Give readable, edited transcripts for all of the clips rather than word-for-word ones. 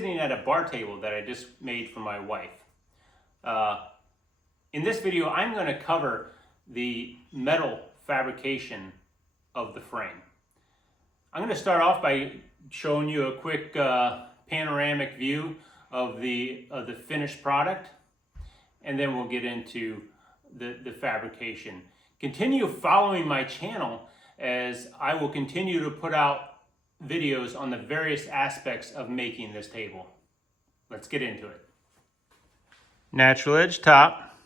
sitting at a bar table that I just made for my wife. In this video, I'm going to cover the metal fabrication of the frame. I'm going to start off by showing you a quick panoramic view of the finished product, and then we'll get into the fabrication. Continue following my channel as I will continue to put out videos on the various aspects of making this table. Let's get into it. Natural edge top.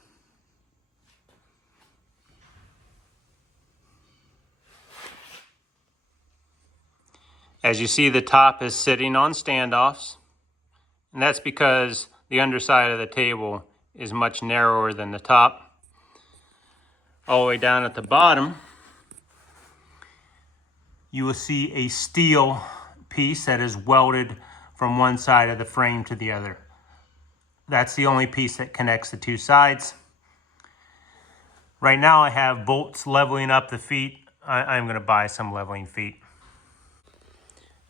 As you see, the top is sitting on standoffs, and that's because the underside of the table is much narrower than the top. All the way down at the bottom, you will see a steel piece that is welded from one side of the frame to the other. That's the only piece that connects the two sides. Right now I have bolts leveling up the feet. I'm going to buy some leveling feet.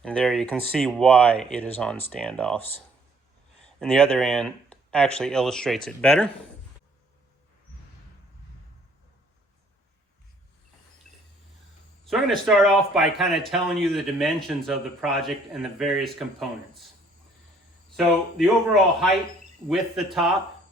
And there you can see why it is on standoffs. And the other end actually illustrates it better. So I'm going to start off by kind of telling you the dimensions of the project and the various components. So the overall height with the top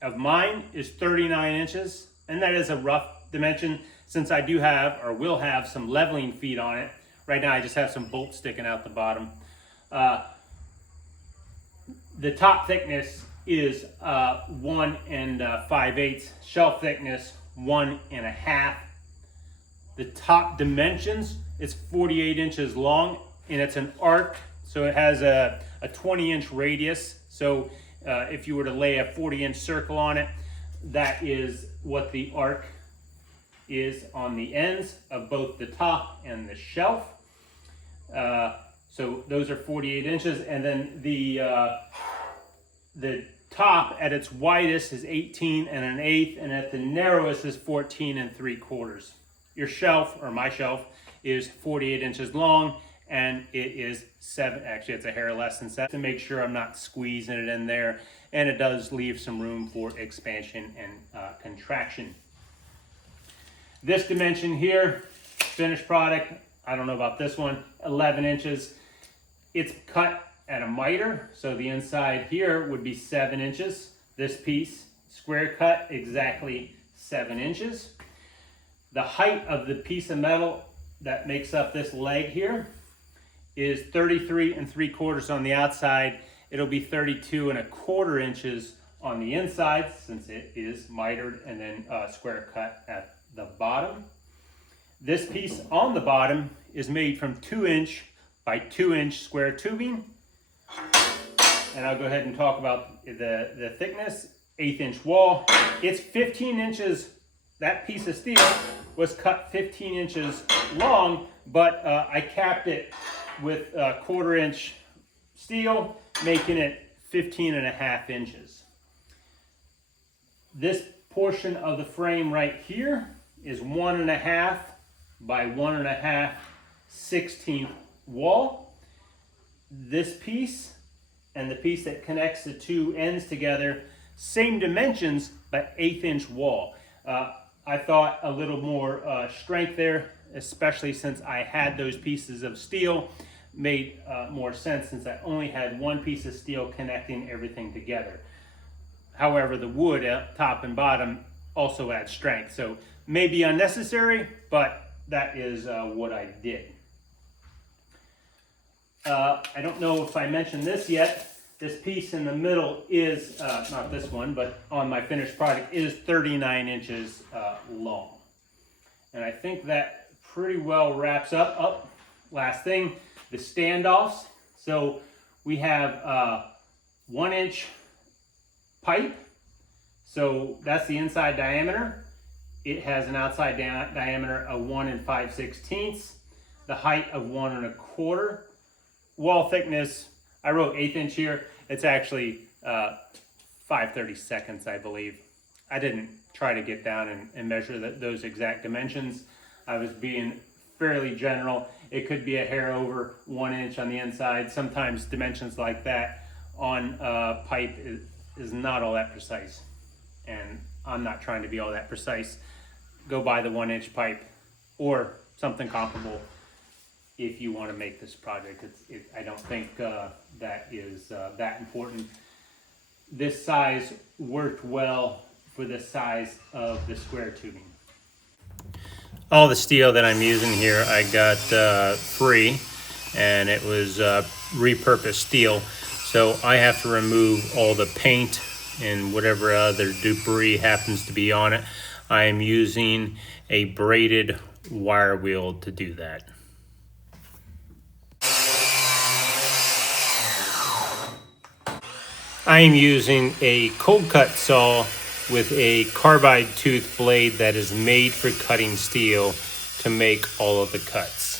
of mine is 39 inches, and that is a rough dimension since I do have or will have some leveling feet on it. Right now I just have some bolts sticking out the bottom. The top thickness is 1 5/8, shelf thickness 1 1/2. The top dimensions, it's 48 inches long, and it's an arc, so it has a 20-inch radius. So if you were to lay a 40-inch circle on it, that is what the arc is on the ends of both the top and the shelf. So those are 48 inches, and then the top at its widest is 18 1/8, and at the narrowest is 14 3/4. Your shelf, or my shelf, is 48 inches long, and it is actually it's a hair less than 7, to make sure I'm not squeezing it in there, and it does leave some room for expansion and contraction. This dimension here, finished product, I don't know about this one, 11 inches. It's cut at a miter, so the inside here would be 7 inches. This piece, square cut, exactly 7 inches. The height of the piece of metal that makes up this leg here is 33 3/4 on the outside. It'll be 32 1/4 inches on the inside, since it is mitered and then square cut at the bottom. This piece on the bottom is made from 2-inch by 2-inch square tubing. And I'll go ahead and talk about the thickness. 1/8-inch wall. It's 15 inches. That piece of steel was cut 15 inches long, but I capped it with 1/4-inch steel, making it 15 1/2 inches. This portion of the frame right here is 1 1/2 by 1 1/2 16th wall. This piece and the piece that connects the two ends together, same dimensions, but 1/8-inch wall. I thought a little more strength there, especially since I had those pieces of steel, made more sense since I only had one piece of steel connecting everything together. However, the wood top and bottom also adds strength, so may be unnecessary, but that is what I did. I don't know if I mentioned this yet. This piece in the middle is, not this one, but on my finished product, is 39 inches long. And I think that pretty well wraps up. Last thing, the standoffs. So we have 1-inch pipe. So that's the inside diameter. It has an outside diameter of 1 5/16. The height of 1 1/4. Wall thickness, I wrote 1/8-inch here. It's actually 5/32, I believe. I didn't try to get down and measure those exact dimensions. I was being fairly general. It could be a hair over 1 inch on the inside. Sometimes dimensions like that on pipe is not all that precise, and I'm not trying to be all that precise. Go buy the 1-inch pipe or something comparable if you want to make this project. I don't think that is that important. This size worked well for the size of the square tubing. All the steel that I'm using here I got free, and it was repurposed steel. So I have to remove all the paint and whatever other debris happens to be on it. I am using a braided wire wheel to do that. I am using a cold cut saw with a carbide tooth blade that is made for cutting steel to make all of the cuts.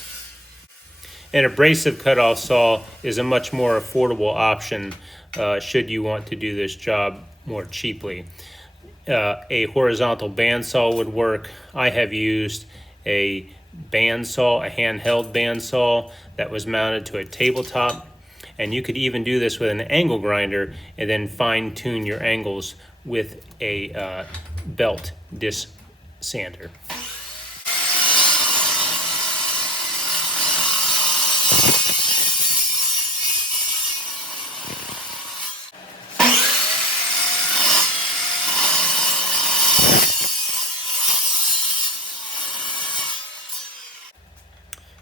An abrasive cutoff saw is a much more affordable option should you want to do this job more cheaply. A horizontal bandsaw would work. I have used a bandsaw, a handheld bandsaw that was mounted to a tabletop. And you could even do this with an angle grinder and then fine tune your angles with a belt disc sander.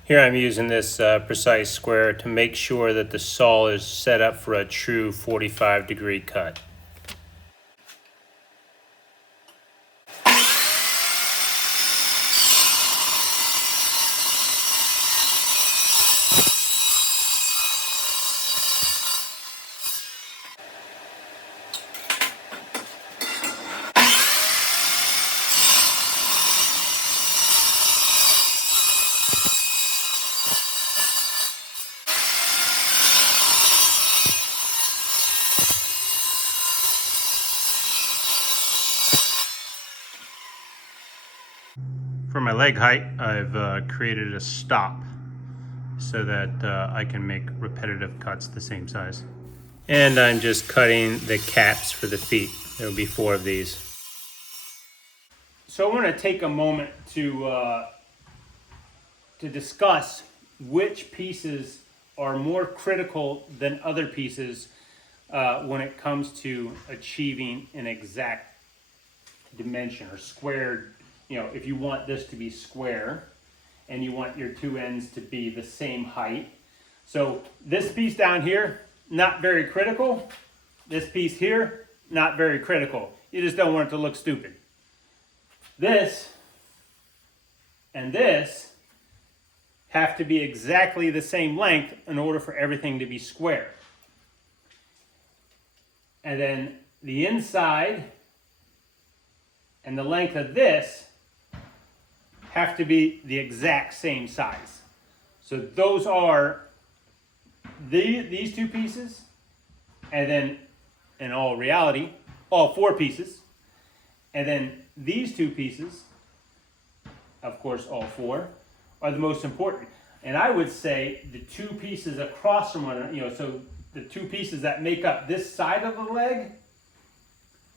Here I'm using this precise square to make sure that the saw is set up for a true 45-degree cut. For my leg height, I've created a stop so that I can make repetitive cuts the same size. And I'm just cutting the caps for the feet. There will be 4 of these. So I want to take a moment to discuss which pieces are more critical than other pieces when it comes to achieving an exact dimension or squared. You know, if you want this to be square and you want your 2 ends to be the same height. So this piece down here, not very critical. This piece here, not very critical. You just don't want it to look stupid. This and this have to be exactly the same length in order for everything to be square. And then the inside and the length of this have to be the exact same size. So those are these 2 pieces, and then in all reality, all 4 pieces. And then these 2 pieces, of course all 4, are the most important. And I would say the 2 pieces across from one another, so the 2 pieces that make up this side of the leg,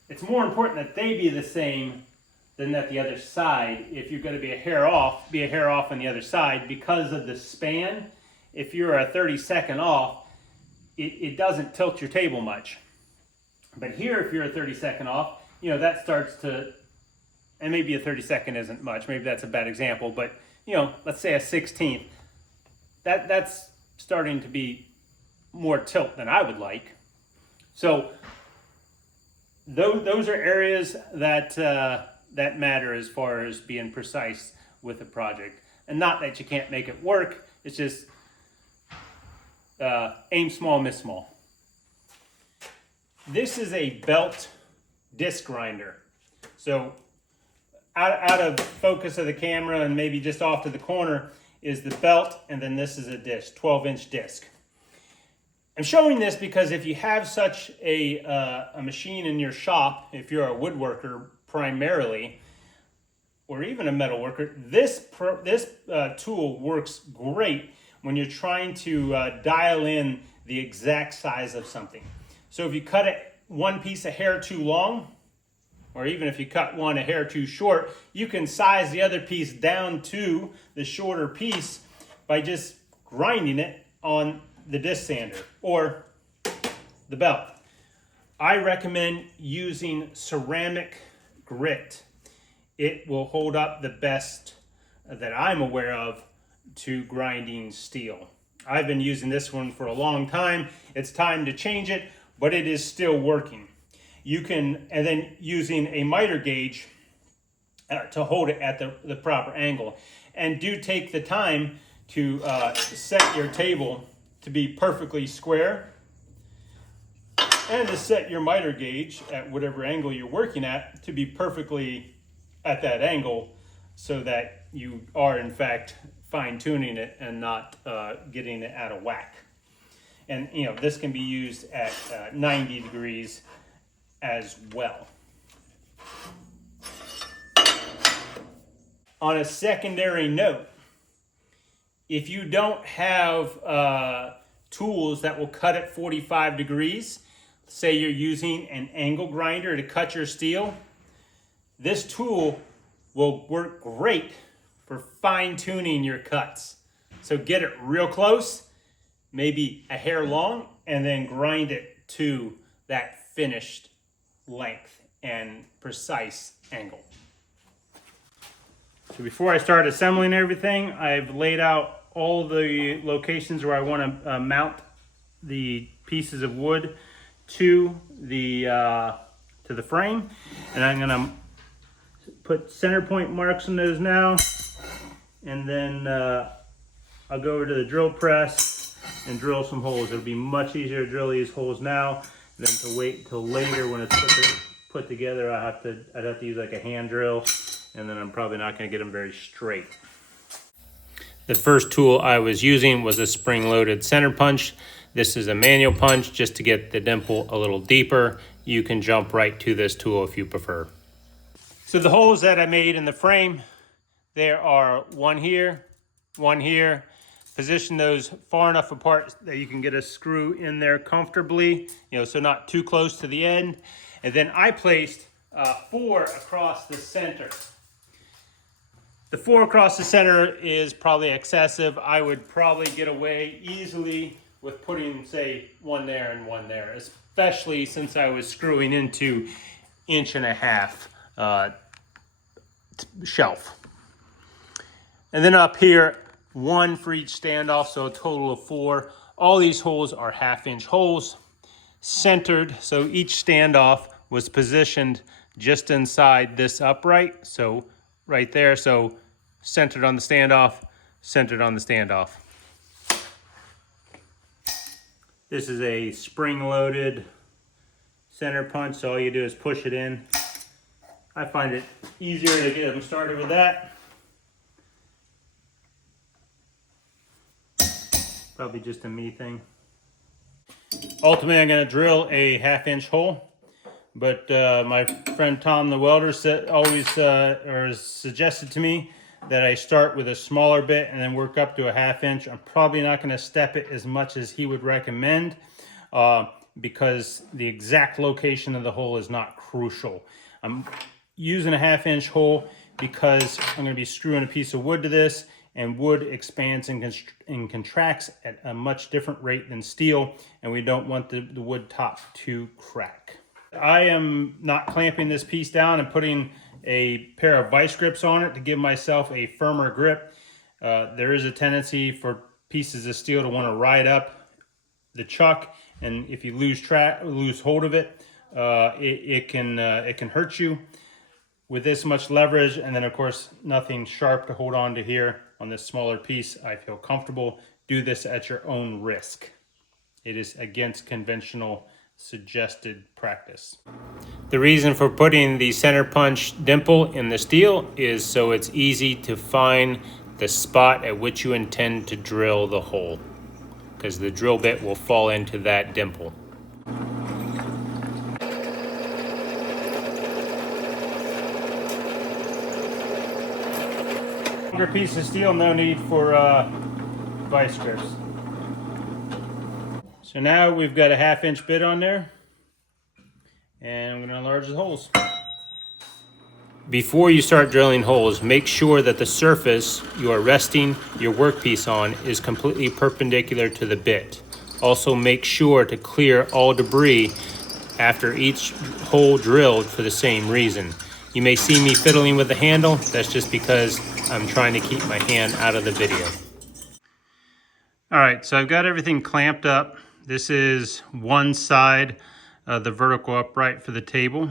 it's more important that they be the same than that the other side. If you're going to be a hair off on the other side because of the span. If you're a 32nd off, it doesn't tilt your table much. But here, if you're a 32nd off, that starts to, and maybe a 32nd isn't much, maybe that's a bad example, but let's say a 16th, that's starting to be more tilt than I would like. So those are areas that matter as far as being precise with a project. And not that you can't make it work, it's just aim small, miss small. This is a belt disc grinder. So out of focus of the camera and maybe just off to the corner is the belt, and then this is a disc, 12-inch disc. I'm showing this because if you have such a machine in your shop, if you're a woodworker primarily, or even a metal worker, this tool works great when you're trying to dial in the exact size of something. So if you cut it one piece a hair too long, or even if you cut one a hair too short, you can size the other piece down to the shorter piece by just grinding it on the disc sander or the belt. I recommend using ceramic grit. It will hold up the best that I'm aware of to grinding steel. I've been using this one for a long time. It's time to change it, but it is still working. You can, and then using a miter gauge to hold it at the proper angle. And do take the time to set your table to be perfectly square, and to set your miter gauge at whatever angle you're working at to be perfectly at that angle, so that you are in fact fine-tuning it and not getting it out of whack. And you know, this can be used at 90 degrees as well. On a secondary note, if you don't have tools that will cut at 45 degrees, say you're using an angle grinder to cut your steel, this tool will work great for fine-tuning your cuts. So get it real close, maybe a hair long, and then grind it to that finished length and precise angle. So before I start assembling everything, I've laid out all the locations where I want to mount the pieces of wood to the frame, and I'm going to put center point marks on those now, and then I'll go over to the drill press and drill some holes. It'll be much easier to drill these holes now than to wait until later when it's put together. I'd have to use like a hand drill, and then I'm probably not going to get them very straight. The first tool I was using was a spring-loaded center punch. This is a manual punch just to get the dimple a little deeper. You can jump right to this tool if you prefer. So the holes that I made in the frame, there are one here, one here. Position those far enough apart that you can get a screw in there comfortably, so not too close to the end. And then I placed 4 across the center. The 4 across the center is probably excessive. I would probably get away easily with putting, say, one there and one there, especially since I was screwing into 1.5 shelf. And then up here, 1 for each standoff, so a total of 4. All these holes are 1/2-inch holes, centered, so each standoff was positioned just inside this upright, so right there, so centered on the standoff, centered on the standoff. This is a spring-loaded center punch, so all you do is push it in. I find it easier to get them started with that. Probably just a me thing. Ultimately, I'm going to drill a 1/2-inch hole, but my friend Tom the welder suggested to me that I start with a smaller bit and then work up to a 1/2 inch. I'm probably not going to step it as much as he would recommend because the exact location of the hole is not crucial. I'm using a 1/2-inch hole because I'm going to be screwing a piece of wood to this, and wood expands and contracts at a much different rate than steel, and we don't want the wood top to crack. I am not clamping this piece down and putting a pair of vice grips on it to give myself a firmer grip. There is a tendency for pieces of steel to want to ride up the chuck, and if you lose hold of it, it can hurt you. With this much leverage, and then of course nothing sharp to hold on to here on this smaller piece, I feel comfortable. Do this at your own risk. It is against conventional suggested practice. The reason for putting the center punch dimple in the steel is so it's easy to find the spot at which you intend to drill the hole, because the drill bit will fall into that dimple. Longer piece of steel, no need for vice grips. So now we've got a 1/2-inch bit on there. I'm gonna enlarge the holes. Before you start drilling holes, make sure that the surface you are resting your workpiece on is completely perpendicular to the bit. Also make sure to clear all debris after each hole drilled for the same reason. You may see me fiddling with the handle. That's just because I'm trying to keep my hand out of the video. All right, so I've got everything clamped up. This is one side of the vertical upright for the table.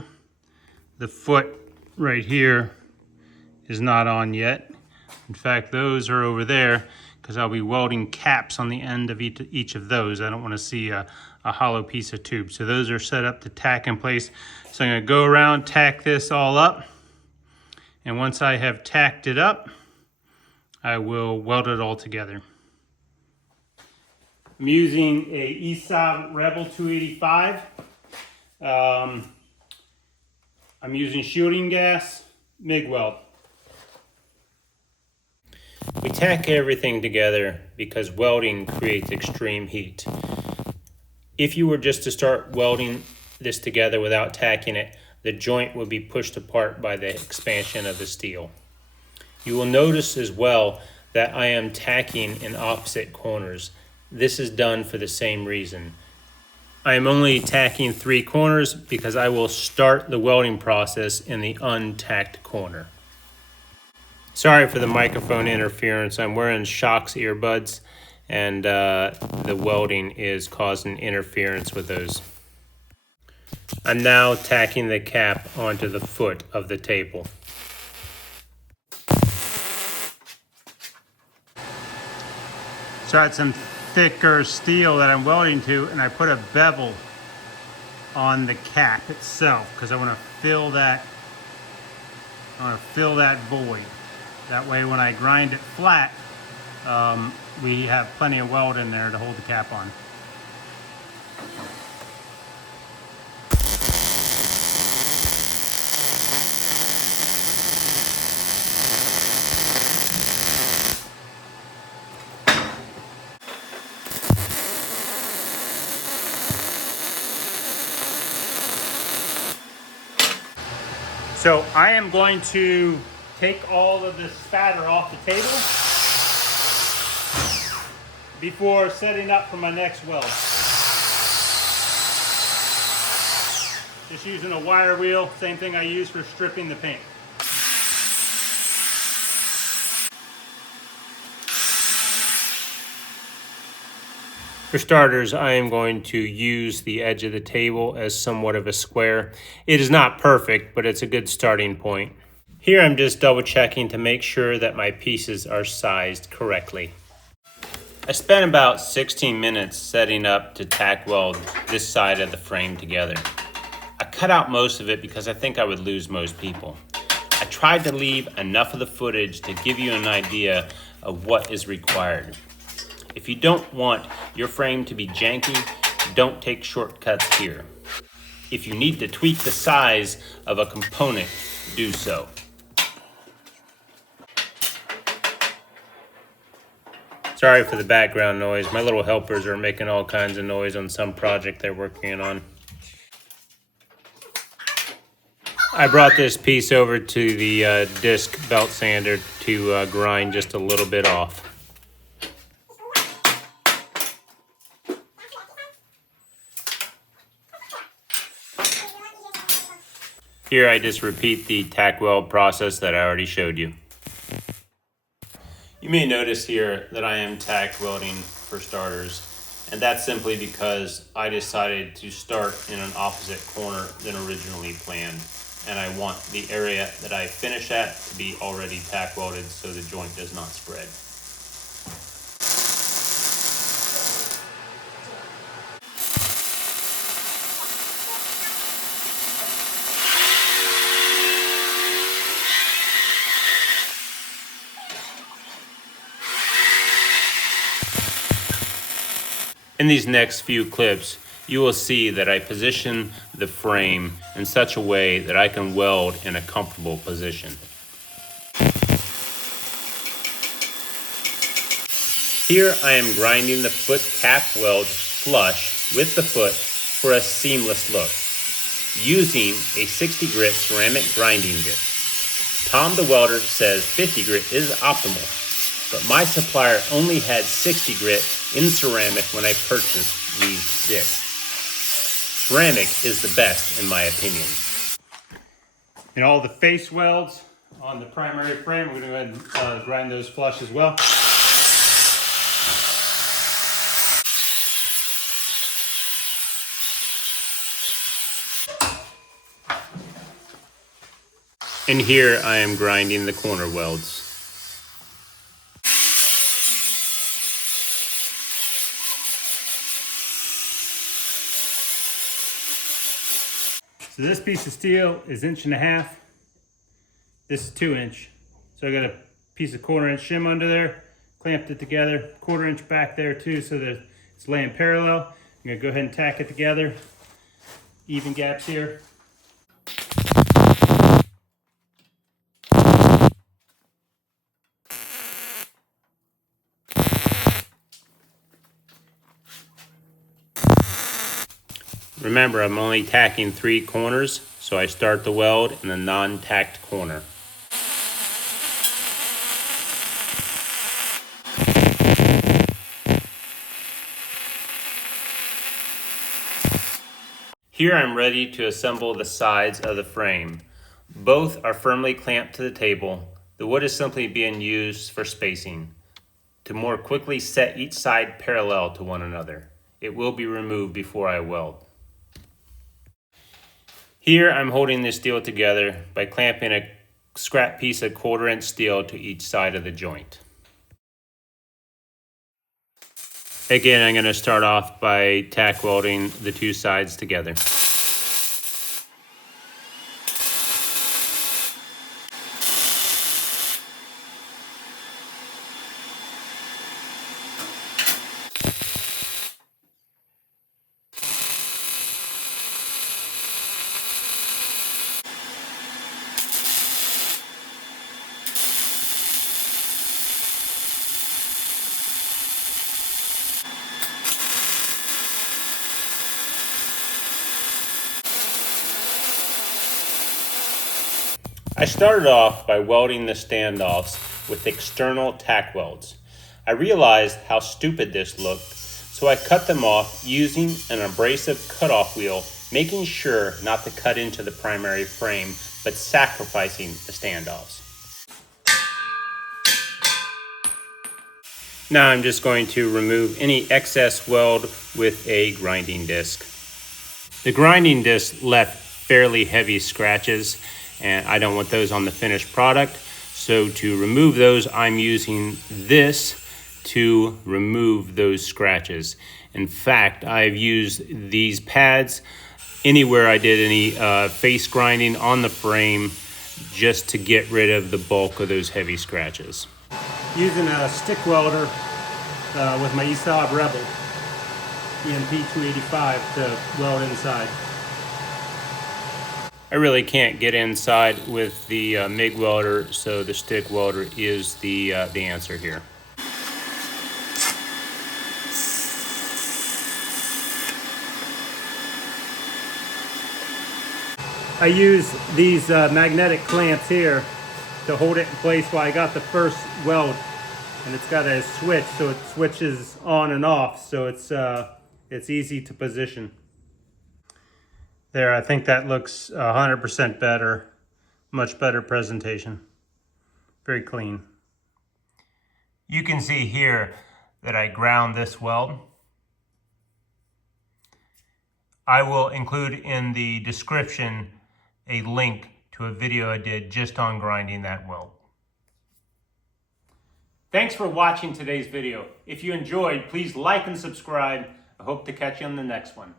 The foot right here is not on yet. In fact, those are over there because I'll be welding caps on the end of each of those. I don't want to see a hollow piece of tube. So those are set up to tack in place. So I'm going to go around, tack this all up. And once I have tacked it up, I will weld it all together. I'm using a ESAB Rebel 285. I'm using shielding gas, MIG weld. We tack everything together because welding creates extreme heat. If you were just to start welding this together without tacking it, the joint will be pushed apart by the expansion of the steel. You will notice as well that I am tacking in opposite corners. This is done for the same reason. I am only tacking 3 corners because I will start the welding process in the untacked corner. Sorry for the microphone interference. I'm wearing Shocks earbuds and the welding is causing interference with those. I'm now tacking the cap onto the foot of the table. So I had some thicker steel that I'm welding to, and I put a bevel on the cap itself because I want to fill that void. That way when I grind it flat, we have plenty of weld in there to hold the cap on. So I am going to take all of the spatter off the table before setting up for my next weld. Just using a wire wheel, same thing I use for stripping the paint. For starters, I am going to use the edge of the table as somewhat of a square. It is not perfect, but it's a good starting point. Here I'm just double checking to make sure that my pieces are sized correctly. I spent about 16 minutes setting up to tack weld this side of the frame together. I cut out most of it because I think I would lose most people. I tried to leave enough of the footage to give you an idea of what is required. If you don't want your frame to be janky, don't take shortcuts here. If you need to tweak the size of a component, do so. Sorry for the background noise. My little helpers are making all kinds of noise on some project they're working on. I brought this piece over to the disc belt sander to grind just a little bit off. Here I just repeat the tack weld process that I already showed you. You may notice here that I am tack welding for starters, and that's simply because I decided to start in an opposite corner than originally planned, and I want the area that I finish at to be already tack welded so the joint does not spread. In these next few clips, you will see that I position the frame in such a way that I can weld in a comfortable position. Here I am grinding the foot cap weld flush with the foot for a seamless look. using a 60 grit ceramic grinding bit. Tom the welder says 50 grit is optimal, but my supplier only had 60 grit in ceramic when I purchased these discs. Ceramic is the best in my opinion. And all the face welds on the primary frame, we're going to go ahead and grind those flush as well. And here I am grinding the corner welds. So this piece of steel is 1.5 inches. This is 2 inch. So I got a piece of 1/4 inch shim under there, clamped it together, 1/4 inch back there too, so that it's laying parallel. I'm gonna go ahead and tack it together. Even gaps here. Remember, I'm only tacking 3 corners, so I start the weld in the non-tacked corner. Here I'm ready to assemble the sides of the frame. Both are firmly clamped to the table. The wood is simply being used for spacing to more quickly set each side parallel to one another. It will be removed before I weld. Here I'm holding this steel together by clamping a scrap piece of 1/4 inch steel to each side of the joint. Again, I'm going to start off by tack welding the 2 sides together. I started off by welding the standoffs with external tack welds. I realized how stupid this looked, so I cut them off using an abrasive cutoff wheel, making sure not to cut into the primary frame, but sacrificing the standoffs. Now I'm just going to remove any excess weld with a grinding disc. The grinding disc left fairly heavy scratches, and I don't want those on the finished product. So to remove those, I'm using this to remove those scratches. In fact, I've used these pads anywhere I did any face grinding on the frame just to get rid of the bulk of those heavy scratches. Using a stick welder with my ESAB Rebel EMP 285 to weld inside. I really can't get inside with the MIG welder, so the stick welder is the answer here. I use these magnetic clamps here to hold it in place while I got the first weld, and it's got a switch, so it switches on and off, so it's easy to position. There, I think that looks 100% better. Much better presentation. Very clean. You can see here that I ground this weld. I will include in the description a link to a video I did just on grinding that weld. Thanks for watching today's video. If you enjoyed, please like and subscribe. I hope to catch you on the next one.